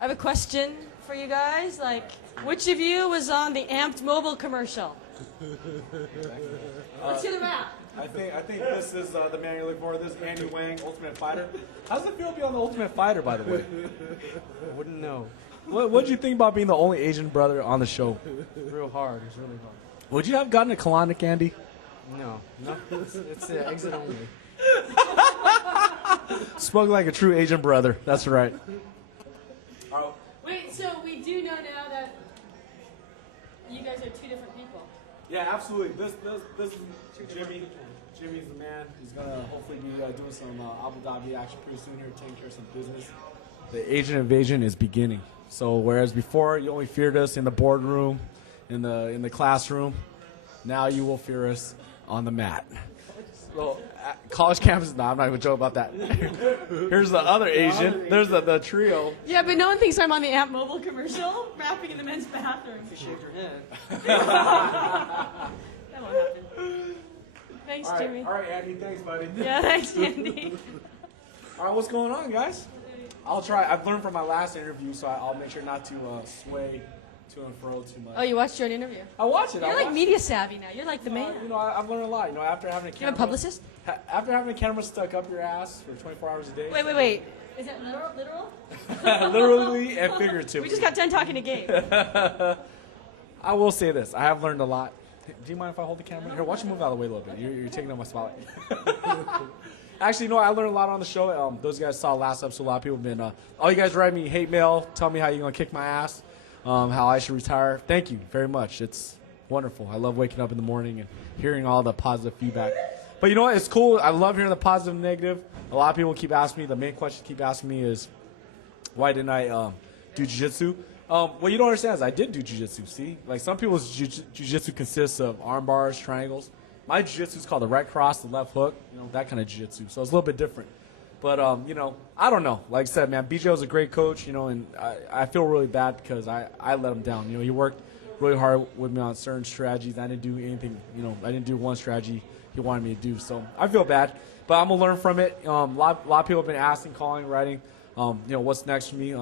I have a question for you guys. Like, which of you was on the Amped Mobile commercial? Let's see the map. I think this is the man you're looking for. This is Andy Wang, Ultimate Fighter. How does it feel to be on the Ultimate Fighter, by the way? I wouldn't know. What did you think about being the only Asian brother on the show? Real hard. It's really hard. Would you have gotten a colonic, Andy? No. It's exit only. Spoke like a true Asian brother. That's right. Wait, so we do know now that you guys are two different people. Yeah, absolutely. This is Jimmy. Jimmy's the man. He's gonna hopefully be doing some Abu Dhabi action pretty soon here, taking care of some business. The Asian invasion is beginning. So whereas before you only feared us in the boardroom, in the classroom, now you will fear us on the mat. Well, college campus. No, I'm not even joking about that. Here's the other Asian. There's the trio. Yeah, but no one thinks I'm on the Amped Mobile commercial, rapping in the men's bathroom. You shaved your head. That won't happen. Thanks, Jimmy. All right, Andy. Thanks, buddy. Yeah, thanks, Andy. All right, what's going on, guys? I'll try. I've learned from my last interview, so I'll make sure not to sway to and fro too much. Oh, you watched your own interview? I watch it. You're like media savvy now. You're like the man. I've learned a lot. After having a camera. You have a publicist? After having a camera stuck up your ass for 24 hours a day. Wait. Is that literal? Literally and figuratively. We just got done talking to Gabe. I will say this. I have learned a lot. Do you mind if I hold the camera? Here, watch you move out of the way a little bit. You're taking up my spotlight. Actually, no, I learned a lot on the show. Those guys saw last episode. A lot of people have been, all you guys write me hate mail, tell me how you're going to kick my ass, how I should retire. Thank you very much. It's wonderful. I love waking up in the morning and hearing all the positive feedback. But you know what? It's cool. I love hearing the positive and negative. A lot of people keep asking me, the main question keep asking me is, why didn't I do jiu-jitsu? What you don't understand is I did do jiu-jitsu, see? Like some people's jiu-jitsu consists of arm bars, triangles. My jiu-jitsu is called the right cross, the left hook, that kind of jiu-jitsu. So it's a little bit different. But, I don't know. Like I said, man, BJ was a great coach, and I feel really bad because I let him down. He worked really hard with me on certain strategies. I didn't do anything, I didn't do one strategy he wanted me to do. So I feel bad. But I'm going to learn from it. A lot of people have been asking, calling, writing, what's next for me.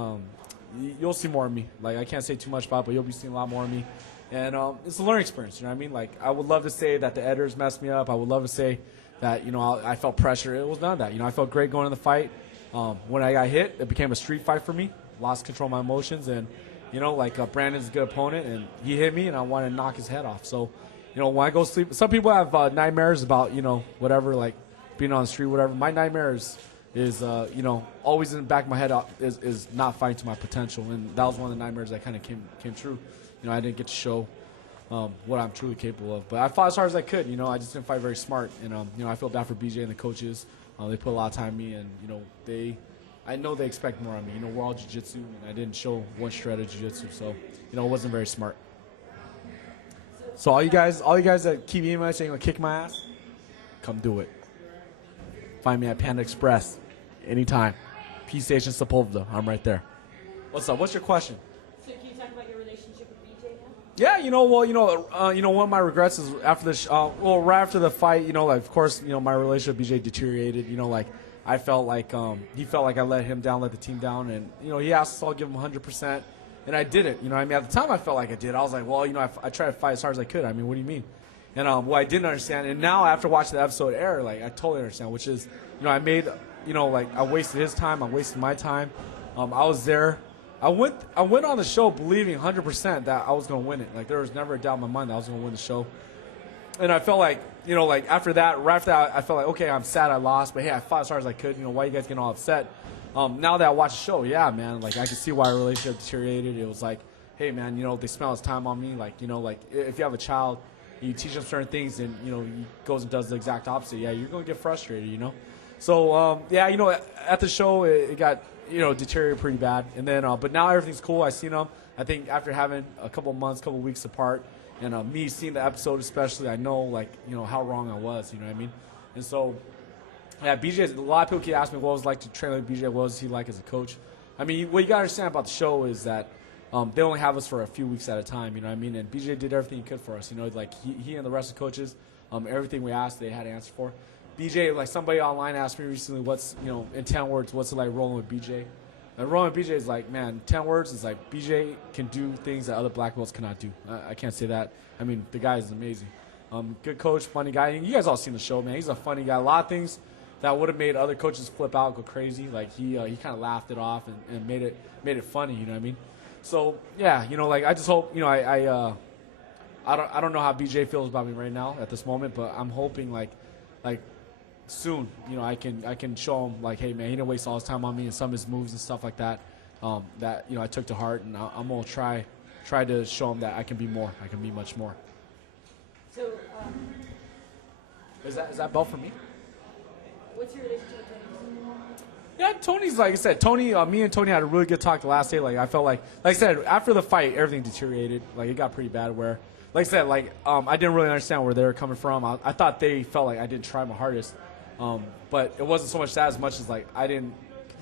You'll see more of me. Like, I can't say too much about it, but you'll be seeing a lot more of me. And it's a learning experience, you know what I mean? Like, I would love to say that the editors messed me up. I would love to say that, I felt pressure. It was none of that. I felt great going in the fight. When I got hit, it became a street fight for me. Lost control of my emotions. And, Brandon's a good opponent, and he hit me, and I wanted to knock his head off. So, when I go sleep, some people have nightmares about, whatever, like being on the street, whatever. My nightmares is, always in the back of my head is not fighting to my potential. And that was one of the nightmares that kind of came true. I didn't get to show what I'm truly capable of. But I fought as hard as I could. I just didn't fight very smart. And, I feel bad for BJ and the coaches. They put a lot of time in me. And, I know they expect more of me. We're all jiu-jitsu, and I didn't show one shred of jiu-jitsu. So, it wasn't very smart. So all you guys that keep emailing saying you're going to kick my ass, come do it. Find me at Panda Express anytime. P Station Sepulveda. I'm right there. What's up? What's your question? So can you talk about your relationship with BJ now? Yeah, one of my regrets is after right after the fight, of course, my relationship with BJ deteriorated. I felt like he felt like I let him down, let the team down, and he asked us all to give him 100%, and I didn't. At the time I felt like I did. I was like, well, I tried to fight as hard as I could. I mean, what do you mean? And what I didn't understand, and now after watching the episode air, like I totally understand, which is, I made, I wasted his time, I wasted my time. I was there. I went on the show believing 100% that I was going to win it. Like, there was never a doubt in my mind that I was going to win the show. And I felt like, after that, right after that, I felt like, okay, I'm sad I lost, but hey, I fought as hard as I could. Why are you guys getting all upset? Now that I watch the show, yeah, man, like, I can see why our relationship deteriorated. It was like, hey, man, they spent all this time on me. Like, if you have a child, you teach them certain things, and, he goes and does the exact opposite. Yeah, you're going to get frustrated, So, at the show, it got, deteriorated pretty bad. And then, but now everything's cool. I seen them. I think after having a couple months, couple weeks apart, and me seeing the episode especially, I know, how wrong I was, you know what I mean? And so, yeah, BJ, a lot of people keep asking me what it was like to train with BJ, what was he like as a coach? I mean, what you got to understand about the show is that they only have us for a few weeks at a time, you know what I mean? And BJ did everything he could for us, like he and the rest of the coaches, everything we asked, they had to answer for. BJ, like somebody online asked me recently, what's, in 10 words, what's it like rolling with BJ? And rolling BJ is like, man, 10 words is like, BJ can do things that other black belts cannot do. I can't say that. I mean, the guy is amazing. Good coach, funny guy. You guys all seen the show, man. He's a funny guy. A lot of things that would have made other coaches flip out, go crazy. Like he kind of laughed it off and made it funny. You know what I mean? So yeah, you know, like I just hope, you know, I don't know how BJ feels about me right now at this moment, but I'm hoping like soon, you know, I can show him like, hey man, he didn't waste all his time on me and some of his moves and stuff like that. That you know I took to heart, and I'm gonna try to show him that I can be more. I can be much more. So, Is that belt for me? what's your relationship with Tony? Yeah, Tony's like I said. Tony, me and Tony had a really good talk the last day. Like I felt like I said, after the fight, everything deteriorated. Like it got pretty bad. Where, like I said, like I didn't really understand where they were coming from. I thought they felt like I didn't try my hardest, but it wasn't so much that as much as like I didn't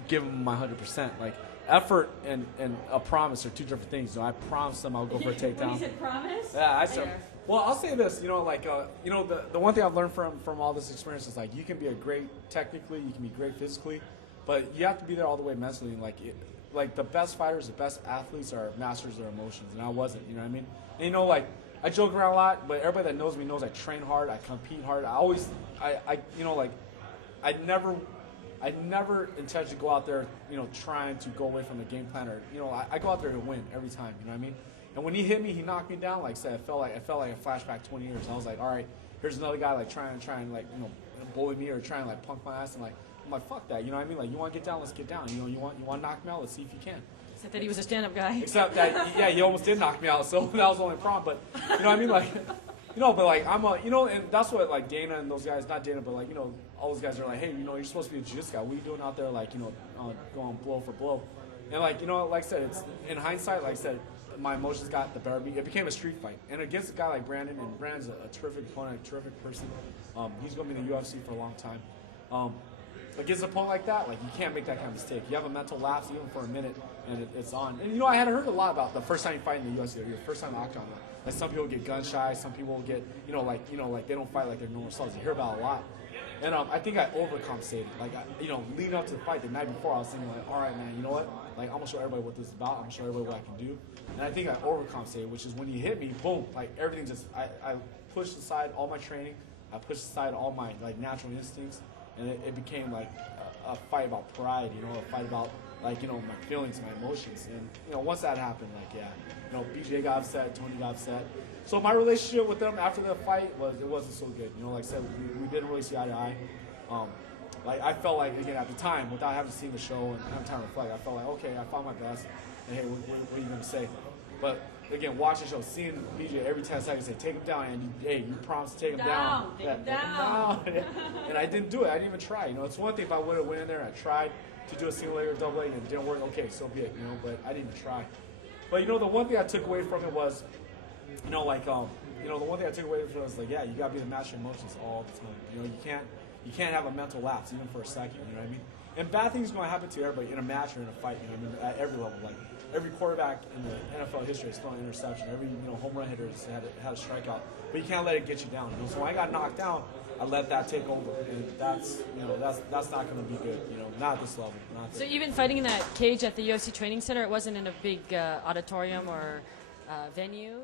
give them my 100%. Like effort and a promise are two different things. You know, I promised them I'll go for a takedown. When you said promise? Yeah, I said. Well, I'll say this, you know, like, you know, the one thing I've learned from all this experience is, like, you can be a great technically, you can be great physically, but you have to be there all the way mentally. And, like the best fighters, the best athletes are masters of their emotions, and I wasn't, you know what I mean? And, you know, like, I joke around a lot, but everybody that knows me knows I train hard, I compete hard. You know, like, I never intend to go out there, you know, trying to go away from the game plan, or, you know, I go out there to win every time, you know what I mean? And when he hit me, he knocked me down. Like I said, I felt like a flashback 20 years. I was like, all right, here's another guy like trying like, you know, bully me or trying to like punk my ass. I'm like, fuck that. You know what I mean? Like, you want to get down, let's get down. You know, you want to knock me out, let's see if you can. Except that he was a stand-up guy. Except that, yeah, he almost did knock me out. So that was the only problem. But you know what I mean? Like, you know, but like you know, and that's what like Dana and those guys, not Dana, but like, you know, all those guys are like, hey, you know, you're supposed to be a jiu-jitsu guy. What are you doing out there? Like, you know, going blow for blow. And like, you know, like I said, it's in hindsight, like I said, my emotions got the better of me. It became a street fight. And against a guy like Brandon, and Brandon's a terrific opponent, a terrific person. He's going to be in the UFC for a long time. Against an opponent like that, like, you can't make that kind of mistake. You have a mental lapse even for a minute, and it's on. And, you know, I had heard a lot about the first time you fight in the UFC, or your first time in the octagon. Like, some people get gun shy, some people get, you know, like they don't fight like their normal selves. You hear about it a lot. And I think I overcompensated. Like, you know, leading up to the fight the night before, I was thinking, like, all right, man, you know what? Like, I'm going to show everybody what this is about. I'm going to show everybody what I can do. And I think I overcompensated, which is when he hit me, boom, like, everything just, I pushed aside all my training. I pushed aside all my, like, natural instincts. And it became, like, a fight about pride, you know, a fight about, like, you know, my feelings, my emotions. And, you know, once that happened, like, yeah, you know, BJ got upset, Tony got upset. So my relationship with them after the fight wasn't so good. You know, like I said, we didn't really see eye to eye. Like, I felt like, again, at the time, without having seen the show and having time to reflect, I felt like, okay, I found my best. And hey, what are you going to say? But again, watching the show, seeing BJ every 10 seconds say, take him down, and hey, you promised to take him down. Take him down. And I didn't do it. I didn't even try. You know, it's one thing if I would have went in there and I tried to do a single leg or double leg and it didn't work, okay, so be it, you know, but I didn't even try. But, you know, the one thing I took away from it was, you know, like, you know, the one thing I took away from it was, like, yeah, you got to be the master of emotions all the time. You know, you can't have a mental lapse even for a second, you know what I mean? And bad things are going to happen to everybody in a match or in a fight, you know what I mean, at every level. Like, every quarterback in the NFL history has thrown an interception. Every, you know, home run hitter has had a strikeout. But you can't let it get you down. You know? So when I got knocked down, I let that take over. And that's, you know, that's not going to be good, you know, not at this level. Not So even fighting in that cage at the UFC Training Center, it wasn't in a big auditorium or venue?